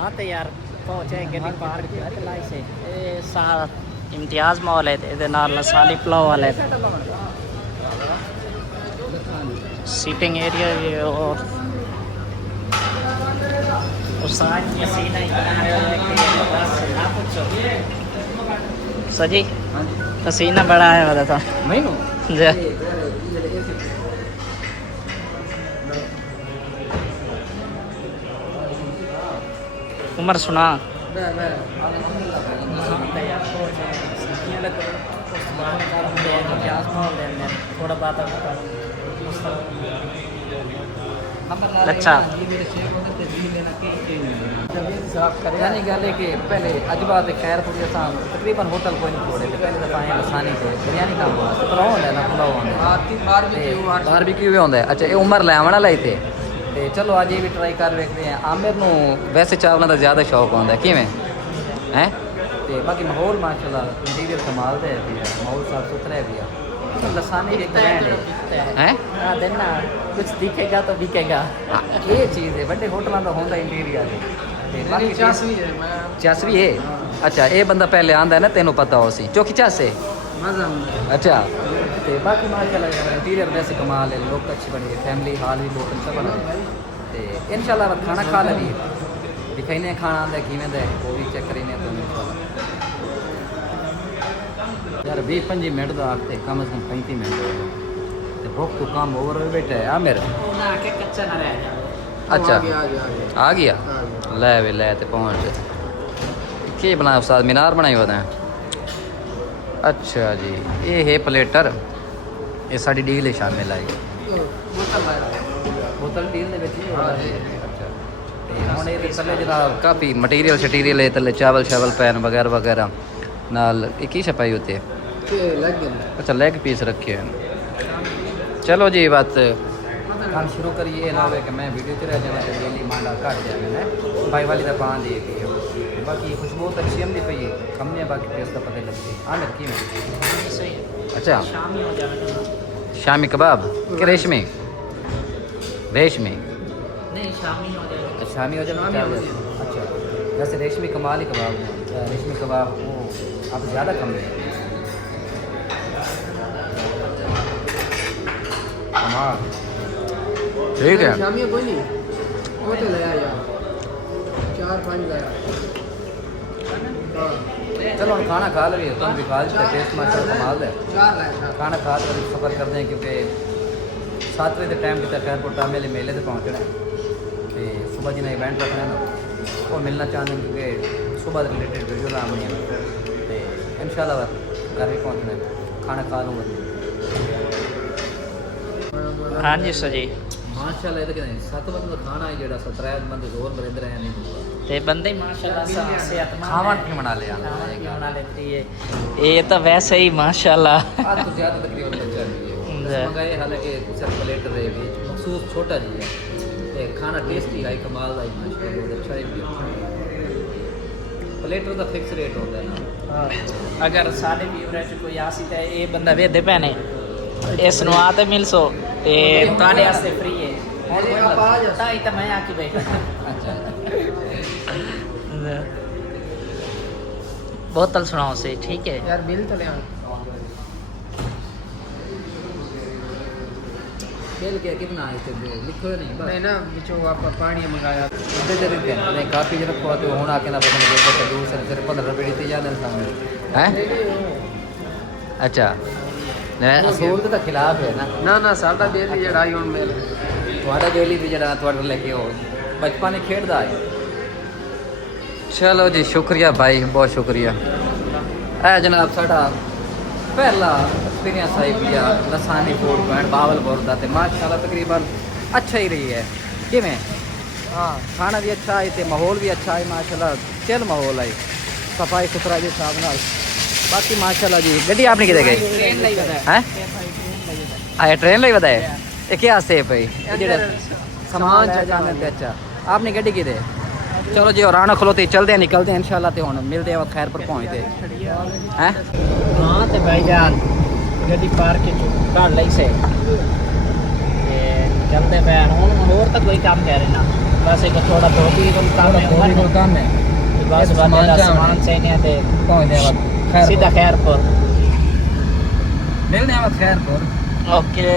ہاں تو یار پہنچے گڈی پارک لائی سے امتیاز مال ہے لسانی پلاؤ والے سیٹنگ ایریا بھی ہے اور سجی پسینہ بڑا ہے والا تھا عمر سنا تھوڑا بات اچھا یعنی گل ہے کہ پہلے اجبا خیر پوری تقریباً ہوٹل کوئی نہیں چھوڑے پہلے دفعہ لسانی سے بریانی کام ہوا پلاؤ ہوتا ہے نا پلاؤ باربیکیو بھی ہوتا ہے اچھا یہ عمر لے آنا لائی تھے چلو اج یہ بھی ٹرائی کر ویکتے ہیں عامر نو ویسے چاولوں کا زیادہ شوق ہوتا ہے کیویں ہیں باقی ماحول ماشاء اللہ انٹیریئر کمال دے بھی ہے ماحول صاف ستھرا بھی ہے لسانی ایک برانڈ ہے دینا کچھ دکھے گا تو بکے گا یہ چیز ہے بڑے ہوٹلوں کا ہوتا انٹیریئر چس بھی ہے اچھا یہ بندہ پہلے آندا ہے نا تینوں پتہ ہو سی چوکی چس ہے اچھا باقی ماشاء اللہ انٹیریئر ویسے کمال ہے لوگ اچھی بنی ہے فیملی ہال بھی بہت اچھا بنا ہے ان شاء اللہ کھانا کھا لے دکھائیے کھانا آتا ہے کیویں ہے وہ بھی چیک کریں تو یار 20-25 منٹ کا آختے کم از کم 35 منٹ بھوک تو کام اوور ہوئے بیٹھا ہے میرا اچھا آ گیا لے وے لے تے پہنچ کی بنا استاد مینار بنائی ہوتا ہے اچھا جی یہ ہے پلیٹر یہ ساری ڈیل ہے شامل آئی بوتل ڈیل تھلے جناب کافی مٹیریل شٹیریل ہے تھلے چاول شاول پین وغیرہ وغیرہ نال ایک ہی چھپائی ہوتی ہے اچھا لیگ پیس رکھے ہیں چلو جی بات کام شروع کریے نہ ہوئے کہ میں ویڈیو چ رہ جانا کہ ڈیلی مانڈا کٹ جائے میں بھائی والی کا پان دی پی ہے باقی خوشبو تو اچھی آمدی پی ہے کم نہیں باقی ٹیسٹ کا پتہ لگتی عامر کی میں اچھا شامی کباب کہ ریشمی ریشمی نہیں شامی ہو جائے شامی ہو جائے اچھا ویسے ریشمی کمال ہی کباب ہے ریشمی کباب وہ اب زیادہ کم ہے ٹھیک ہے شامی کوئی نہیں وہ تو لیا یار 4-5 لایا چلو ہم کھانا کھا لیں تم بھی کھا لیتے ٹیسٹ ماشاء اللہ کمال ہے کھانا کھا کر سفر کرتے ہیں کیونکہ 7 بجے ٹائم کیا خیر کوٹا میلے میلے سے پہنچنا ہے تو صبح جنہیں ایونٹ رکھنا ہے نا وہ ملنا چاہتے ہیں کیونکہ صبح ریلیٹڈ ویڈیو لانی ہے تو ان شاء اللہ گھر بھی پہنچنا ہے کھانا کھا لوں گا ہاں جی سر جی ماشاء اللہ یہ 7 بندے کا کھانا ہے جڑا 17 بندے زور برند رہے ہیں تے بندے ماشاءاللہ صحت مند کھاوا کی بنا لیا بنا لیتی ہے یہ تو ویسے ہی ماشاءاللہ آج تو زیادہ تقریباً بچہ نہیں ہے منگائے حالانکہ صرف پلیٹر ہے مخصوص چھوٹا جی ہے کھانا ٹیسٹی ہے کمال ہے ماشاءاللہ بہت اچھا ہے پلیٹر کا فکس ریٹ ہوتا ہے نا اگر سارے ویورج کوئی آسی تے یہ بندہ ویدے پینے اس نو آتے مل سو تے تانے واسطے فری ہے تائی تے میں آ کے بیٹھا اچھا بوتل سناؤ سے ٹھیک ہے یار بل تو لے بل کیا کتنا ہے اس لکھو نہیں نہیں نا بچوں آپ پانی منگایا نہیں کافی جب کو تو ہونا کے نہ پتہ نہیں کہ دوسرے صرف 15 روپے دی یاد ہے سامنے ہیں اچھا اصول کے خلاف ہے نا نہ ساڈا دل جڑا ہی ہن میل تھوڑا دل بھی جڑا تھوڑا لے کے ہو بچپن کھیڈدا ہے چلو جی شکریہ بھائی بہت شکریہ اے جناب ساڈا پہلا ایکسپیرینس آئی پیا لسانی فوڈ پوائنٹ باولپور کا ماشاءاللہ تقریباً اچھا ہی رہی ہے کیویں ہاں کھانا بھی اچھا ہے تے ماحول بھی اچھا ہے ماشاءاللہ چل ماحول ہے صفائی ستھرا جی حساب نال باقی ماشاءاللہ جی گڈی آپ نے کدے گئی ہیں آیا ٹرین لئی بتائے یہ کیا سیف ہے جڑا سامان جانے تے اچھا آپ نے گڈی کدے چلو جی اور آنا کھلوتے چلتے ہیں نکلتے ہیں انشاءاللہ تے ہن ملتے ہیں خیر پر پہنچتے ہیں ہاں تے بھائی جان گڈی پارک کاٹ لئی سے چلتے پے ہن اور تو کوئی کام کر رہے نا بس ایک تھوڑا دھوتی کام ہے تھوڑا عمر کام ہے بس سامان سے نہیں آتے پہنچ دے خیر سیدھا خیر پر ملنے آمد خیر پور اوکے